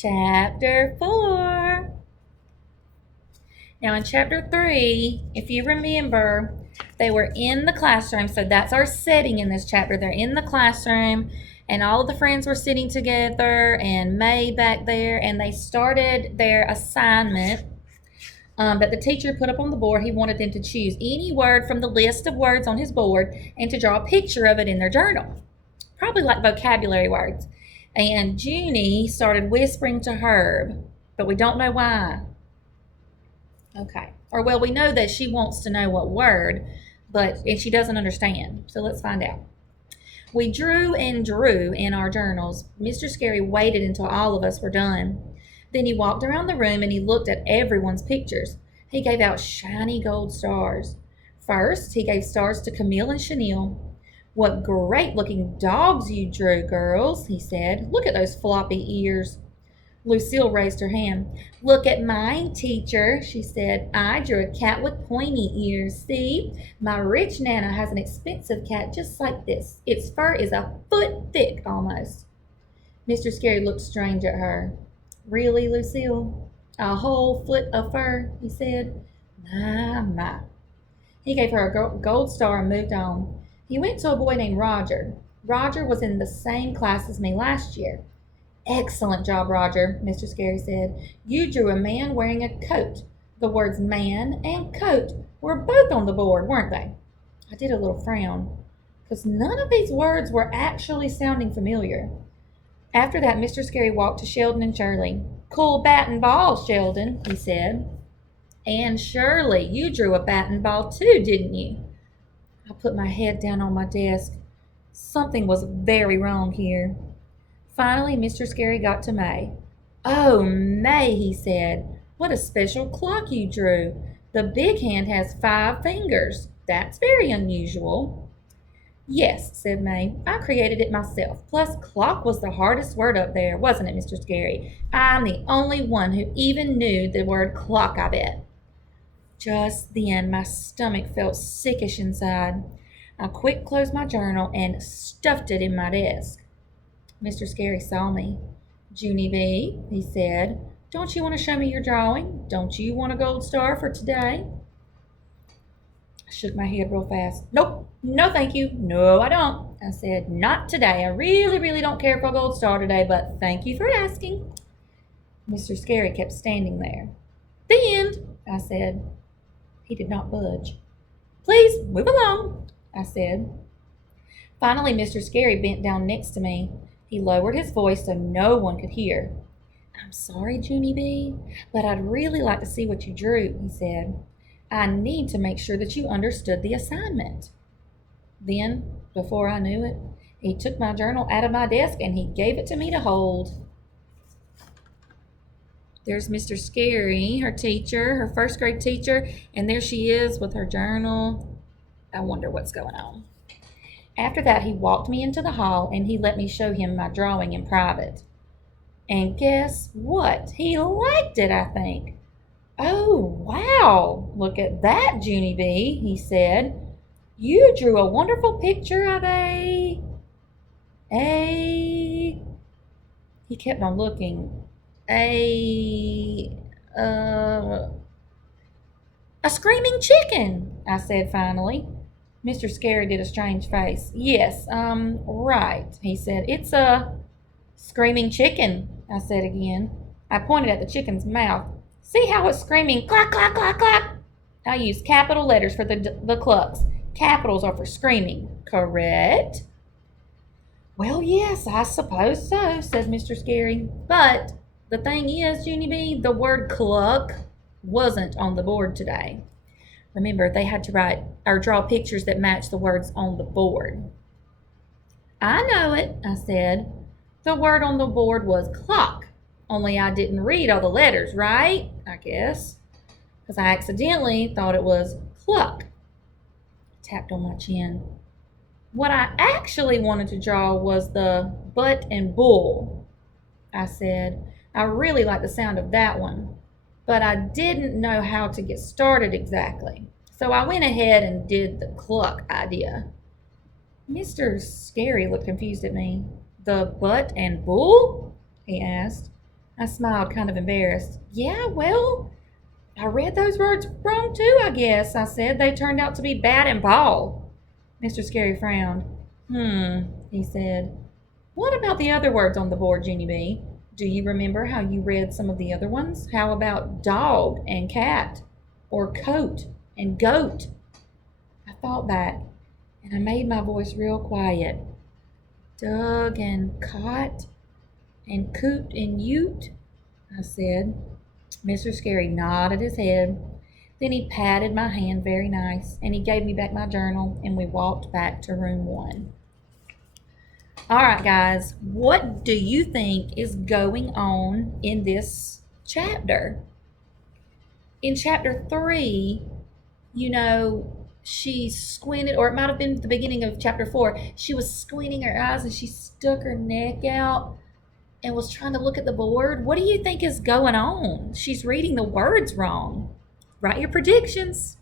Chapter 4. Now in chapter 3, if you remember, they were in the classroom. So that's our setting in this chapter. They're in the classroom and all of the friends were sitting together and May back there, and they started their assignment that the teacher put up on the board. He wanted them to choose any word from the list of words on his board and to draw a picture of it in their journal. Probably like vocabulary words. And Junie started whispering to Herb, but we don't know why. Okay. Or, well, we know that she wants to know what word, and she doesn't understand. So let's find out. We drew and drew in our journals. Mr. Scary waited until all of us were done. Then he walked around the room and he looked at everyone's pictures. He gave out shiny gold stars. First, he gave stars to Camille and Chanel. "What great-looking dogs you drew, girls," he said. "Look at those floppy ears." Lucille raised her hand. "Look at mine, teacher," she said. "I drew a cat with pointy ears. See? My rich Nana has an expensive cat just like this. Its fur is a foot thick almost." Mr. Scary looked strange at her. "Really, Lucille? A whole foot of fur?" he said. "My, my." He gave her a gold star and moved on. He went to a boy named Roger. Roger was in the same class as me last year. "Excellent job, Roger," Mr. Scary said. "You drew a man wearing a coat. The words man and coat were both on the board, weren't they?" I did a little frown, because none of these words were actually sounding familiar. After that, Mr. Scary walked to Sheldon and Shirley. "Cool bat and ball, Sheldon," he said. "And Shirley, you drew a bat and ball too, didn't you?" I put my head down on my desk. Something was very wrong here. Finally, Mr. Scary got to May. "Oh, May," he said, "what a special clock you drew. The big hand has 5 fingers. That's very unusual." "Yes," said May, "I created it myself. Plus, clock was the hardest word up there, wasn't it, Mr. Scary? I'm the only one who even knew the word clock, I bet." Just then, my stomach felt sickish inside. I quick closed my journal and stuffed it in my desk. Mr. Scary saw me. "Junie B," he said, "don't you want to show me your drawing? Don't you want a gold star for today?" I shook my head real fast. "Nope, no thank you. No, I don't," I said. "Not today. I really don't care for a gold star today, but thank you for asking." Mr. Scary kept standing there. "The end," I said. He did not budge. "Please move along," I said. Finally, Mr. Scary bent down next to me. He lowered his voice so no one could hear. "I'm sorry, Junie B, but I'd really like to see what you drew," he said. "I need to make sure that you understood the assignment." Then, before I knew it, he took my journal out of my desk and he gave it to me to hold. There's Mr. Scary, her teacher, her first grade teacher, and there she is with her journal. I wonder what's going on. After that, he walked me into the hall and he let me show him my drawing in private. And guess what? He liked it, I think. "Oh, wow, look at that, Junie B," he said. "You drew a wonderful picture of a... He kept on looking. A screaming chicken," I said finally. Mr. Scary did a strange face. "Yes, right," he said. "It's a screaming chicken," I said again. I pointed at the chicken's mouth. "See how it's screaming cluck, cluck, cluck, cluck?" I used capital letters for the clucks. Capitals are for screaming, correct? "Well, yes, I suppose so," said Mr. Scary. "But the thing is, Junie B, the word cluck wasn't on the board today. Remember, they had to write or draw pictures that match the words on the board." "I know it," I said. "The word on the board was clock, only I didn't read all the letters, right? I guess. Because I accidentally thought it was cluck." I tapped on my chin. "What I actually wanted to draw was the butt and bull," I said. "I really like the sound of that one, but I didn't know how to get started exactly. So I went ahead and did the cluck idea." Mr. Scary looked confused at me. "The butt and bull?" he asked. I smiled, kind of embarrassed. Yeah, well, I read those words wrong too, I guess, I said. They turned out to be bat and ball. Mr. Scary frowned. He said. What about the other words on the board, Junie B? Do you remember how you read some of the other ones? How about dog and cat? Or coat and goat? I thought back, and I made my voice real quiet. Dug and cot and coot and ute, I said. Mr. Scary nodded his head. Then he patted my hand very nice, and he gave me back my journal, and we walked back to room 1. All right, guys, what do you think is going on in this chapter? In chapter 3, she squinted, or it might have been the beginning of chapter 4. She was squinting her eyes and she stuck her neck out and was trying to look at the board. What do you think is going on? She's reading the words wrong. Write your predictions.